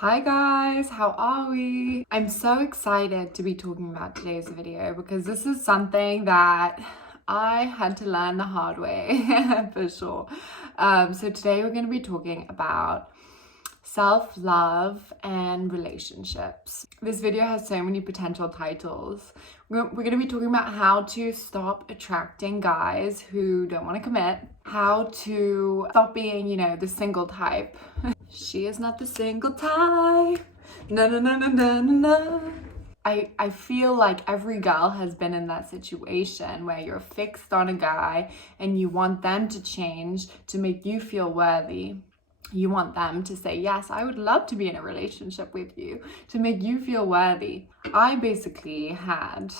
Hi guys, how are we? I'm so excited to be talking about today's video because this is something that I had to learn the hard way for sure. So today we're going to be talking about self-love and relationships. This video has so many potential titles. We're going to be talking about how to stop attracting guys who don't want to commit, how to stop being, the single type. She is not the single type. No, no, no, no, no, no, no. I feel like every girl has been in that situation where you're fixed on a guy and you want them to change to make you feel worthy. You want them to say, yes, I would love to be in a relationship with you, to make you feel worthy. I basically had,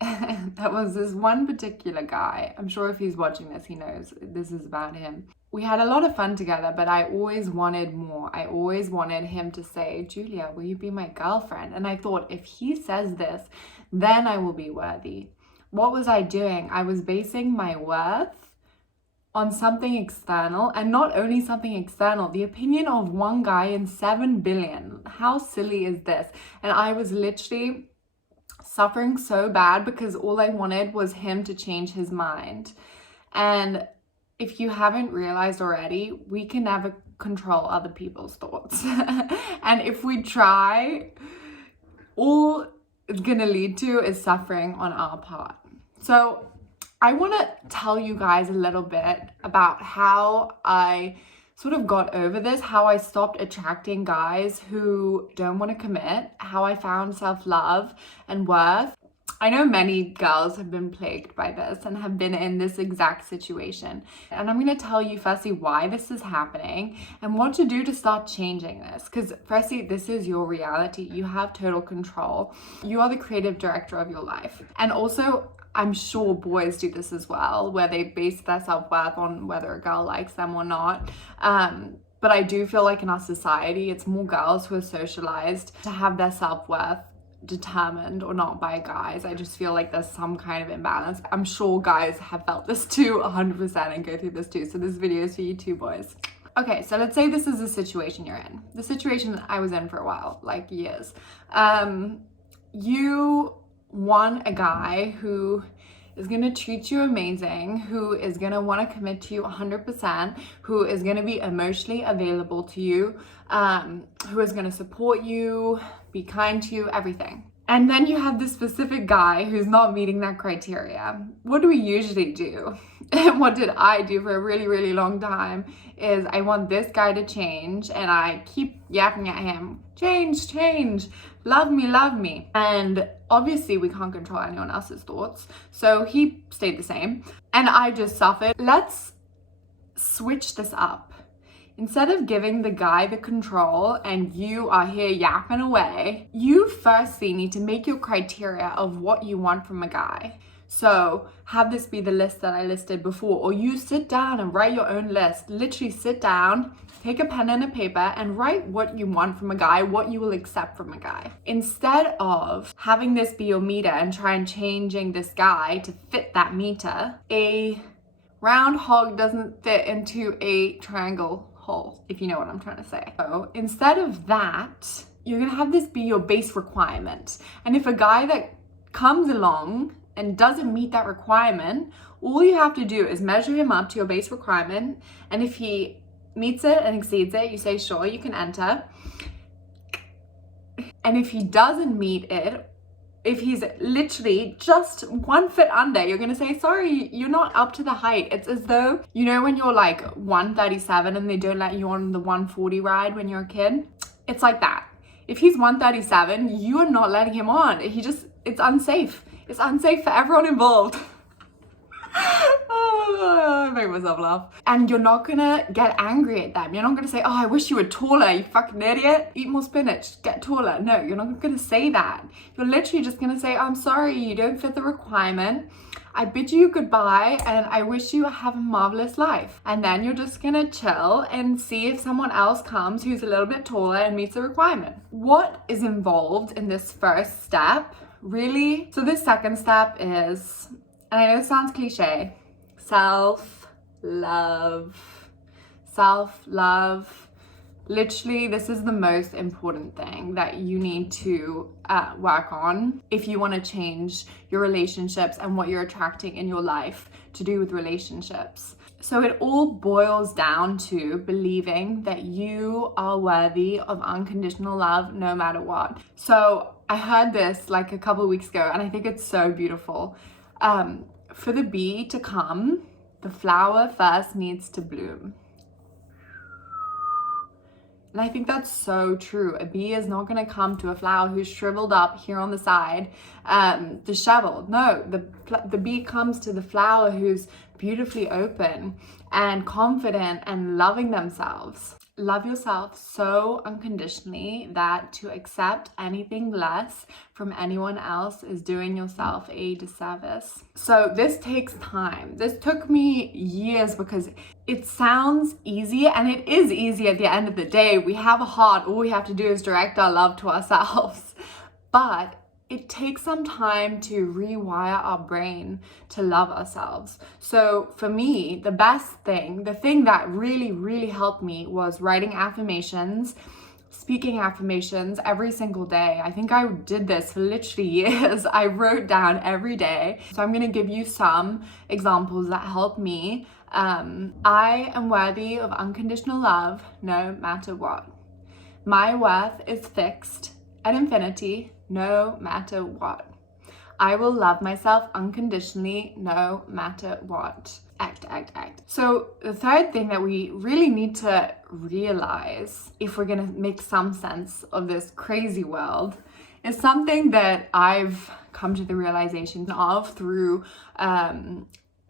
that was this one particular guy. I'm sure if he's watching this, he knows this is about him. We had a lot of fun together, but I always wanted more. I always wanted him to say, Giulia, will you be my girlfriend? And I thought, if he says this, then I will be worthy. What was I doing? I was basing my worth on something external, and not only something external, the opinion of one guy in 7 billion. How silly is this? And I was literally suffering so bad because all I wanted was him to change his mind. And if you haven't realized already, we can never control other people's thoughts. And if we try, all it's gonna lead to is suffering on our part. So I want to tell you guys a little bit about how I sort of got over this, how I stopped attracting guys who don't want to commit, how I found self-love and worth. I know many girls have been plagued by this and have been in this exact situation. And I'm going to tell you firstly why this is happening and what to do to start changing this. Because firstly, this is your reality. You have total control. You are the creative director of your life. And also, I'm sure boys do this as well, where they base their self-worth on whether a girl likes them or not. But I do feel like in our society, it's more girls who are socialized to have their self-worth determined or not by guys. I just feel like there's some kind of imbalance. I'm sure guys have felt this too 100% and go through this too. So this video is for you too, boys. Okay, so let's say this is the situation you're in. The situation I was in for a while, like years. You want a guy who is going to treat you amazing, who is going to want to commit to you 100%, who is going to be emotionally available to you, who is going to support you, be kind to you, everything. And then you have this specific guy who's not meeting that criteria. What do we usually do? And what did I do for a really, really long time is I want this guy to change and I keep yapping at him, change, change, love me, love me. And obviously we can't control anyone else's thoughts. So he stayed the same and I just suffered. Let's switch this up. Instead of giving the guy the control and you are here yapping away, you firstly need to make your criteria of what you want from a guy. So have this be the list that I listed before, or you sit down and write your own list. Literally sit down, take a pen and a paper and write what you want from a guy, what you will accept from a guy. Instead of having this be your meter and try and changing this guy to fit that meter, a round hog doesn't fit into a triangle hole, if you know what I'm trying to say. So instead of that, you're gonna have this be your base requirement. And if a guy that comes along and doesn't meet that requirement, all you have to do is measure him up to your base requirement. And if he meets it and exceeds it, you say, sure, you can enter. And if he doesn't meet it, if he's literally just 1 foot under, you're gonna say, sorry, you're not up to the height. It's as though, you know, when you're like 137 and they don't let you on the 140 ride when you're a kid? It's like that. If he's 137, you are not letting him on. It's unsafe. It's unsafe for everyone involved. Oh, I make myself laugh. And you're not gonna get angry at them. You're not gonna say, oh, I wish you were taller, you fucking idiot. Eat more spinach, get taller. No, you're not gonna say that. You're literally just gonna say, I'm sorry, you don't fit the requirement. I bid you goodbye and I wish you have a marvelous life. And then you're just gonna chill and see if someone else comes who's a little bit taller and meets the requirement. What is involved in this first step, really? So this second step is, and I know it sounds cliche, self-love. Self-love. Literally, this is the most important thing that you need to work on if you want to change your relationships and what you're attracting in your life to do with relationships. So it all boils down to believing that you are worthy of unconditional love no matter what. So I heard this like a couple of weeks ago, and I think it's so beautiful. For the bee to come, the flower first needs to bloom. And I think that's so true. A bee is not going to come to a flower who's shriveled up here on the side, disheveled. No, the bee comes to the flower who's beautifully open and confident and loving themselves. Love yourself so unconditionally that to accept anything less from anyone else is doing yourself a disservice. So this takes time. This took me years because it sounds easy, and it is easy at the end of the day. We have a heart. All we have to do is direct our love to ourselves. But it takes some time to rewire our brain to love ourselves. So for me, the best thing, the thing that really, really helped me was writing affirmations, speaking affirmations every single day. I think I did this for literally years. I wrote down every day. So I'm gonna give you some examples that helped me. I am worthy of unconditional love no matter what. My worth is fixed at infinity no matter what. I will love myself unconditionally no matter what. Act. So the third thing that we really need to realize if we're gonna make some sense of this crazy world is something that I've come to the realization of through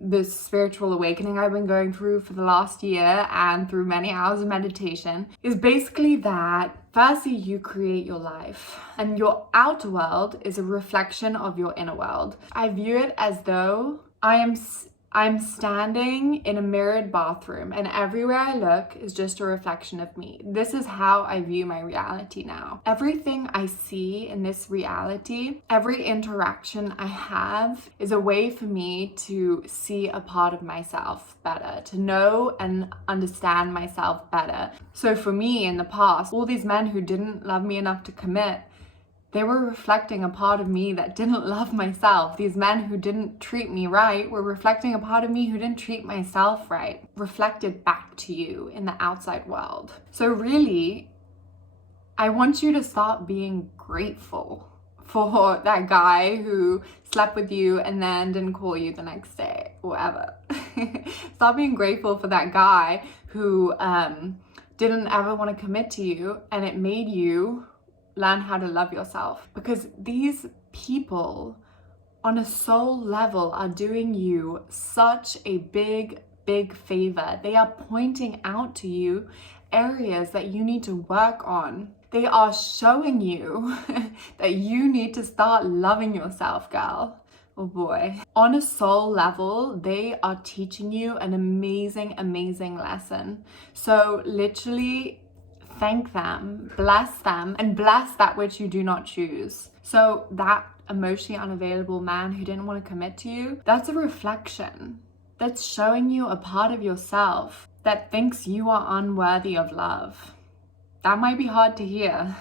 this spiritual awakening I've been going through for the last year and through many hours of meditation, is basically that firstly, you create your life and your outer world is a reflection of your inner world. I view it as though I'm standing in a mirrored bathroom and everywhere I look is just a reflection of me. This is how I view my reality now. Everything I see in this reality, every interaction I have is a way for me to see a part of myself better, to know and understand myself better. So for me in the past, all these men who didn't love me enough to commit, they were reflecting a part of me that didn't love myself. These men who didn't treat me right were reflecting a part of me who didn't treat myself right, reflected back to you in the outside world. So really, I want you to start being grateful for that guy who slept with you and then didn't call you the next day or ever. Start being grateful for that guy who didn't ever want to commit to you, and it made you learn how to love yourself, because these people on a soul level are doing you such a big favor. They are pointing out to you areas that you need to work on. They are showing you that you need to start loving yourself, girl. Oh boy. On a soul level, they are teaching you an amazing lesson. So literally, thank them, and bless that which you do not choose. So that emotionally unavailable man who didn't want to commit to you, that's a reflection. That's showing you a part of yourself that thinks you are unworthy of love. That might be hard to hear.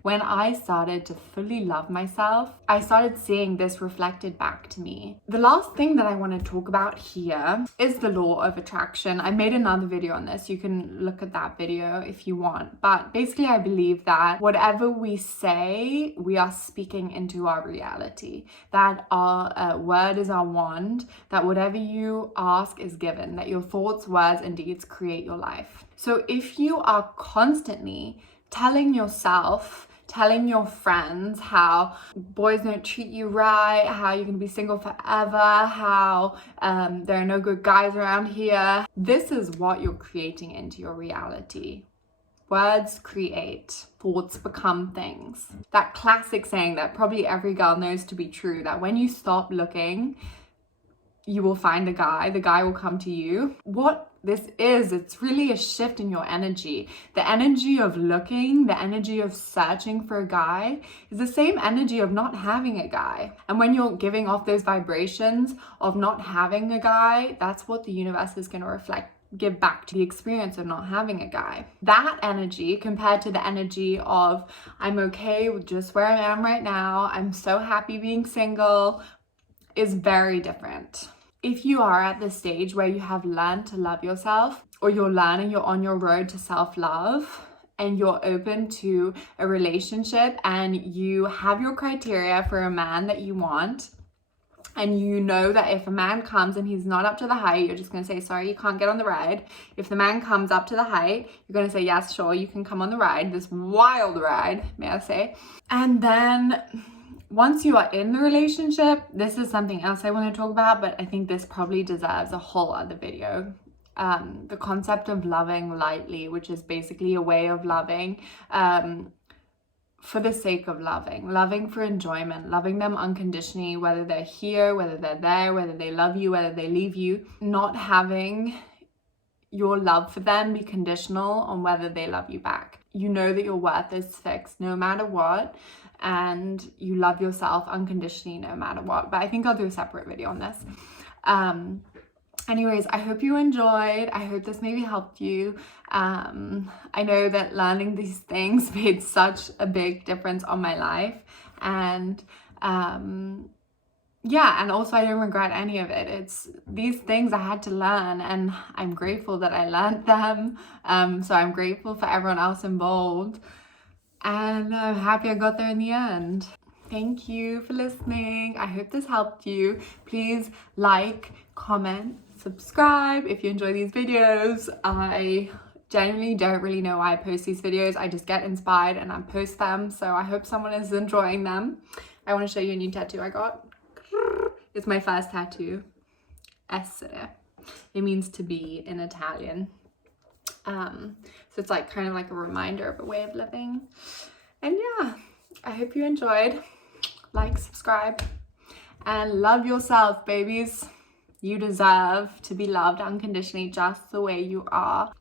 When I started to fully love myself, I started seeing this reflected back to me. The last thing that I want to talk about here is the law of attraction. I made another video on this. You can look at that video if you want. But basically, I believe that whatever we say, we are speaking into our reality. That our word is our wand. That whatever you ask is given. That your thoughts, words, and deeds create your life. So if you are constantly telling yourself, telling your friends how boys don't treat you right, how you're gonna be single forever, how there are no good guys around here, this is what you're creating into your reality. Words create, thoughts become things. That classic saying that probably every girl knows to be true, that when you stop looking, you will find a guy, the guy will come to you. What this is, it's really a shift in your energy. The energy of looking, the energy of searching for a guy is the same energy of not having a guy. And when you're giving off those vibrations of not having a guy, that's what the universe is going to reflect give back to the experience of not having a guy. That energy compared to the energy of I'm okay with just where I am right now, I'm so happy being single, is very different. If you are at the stage where you have learned to love yourself, or you're learning, you're on your road to self-love, and you're open to a relationship and you have your criteria for a man that you want, and you know that if a man comes and he's not up to the height, you're just going to say, sorry, you can't get on the ride. If the man comes up to the height, you're going to say, yes, sure, you can come on the ride, this wild ride, may I say. And then once you are in the relationship, this is something else I want to talk about, but I think this probably deserves a whole other video. The concept of loving lightly, which is basically a way of loving for the sake of loving for enjoyment, loving them unconditionally, whether they're here, whether they're there, whether they love you, whether they leave you, not having your love for them be conditional on whether they love you back. You know that your worth is fixed no matter what, and you love yourself unconditionally no matter what. But I think I'll do a separate video on this. Anyways, I hope you enjoyed. I hope this maybe helped you. I know that learning these things made such a big difference on my life. And yeah, and also I don't regret any of it. It's these things I had to learn, and I'm grateful that I learned them. So I'm grateful for everyone else involved. And I'm happy I got there in the end. Thank you for listening. I hope this helped you. Please like, comment, subscribe if you enjoy these videos. I genuinely don't really know why I post these videos. I just get inspired and I post them. So I hope someone is enjoying them. I want to show you a new tattoo I got. It's my first tattoo. Essere. It means to be in Italian. So it's like kind of like a reminder of a way of living. And yeah, I hope you enjoyed. Like, subscribe, and love yourself, babies. You deserve to be loved unconditionally just the way you are.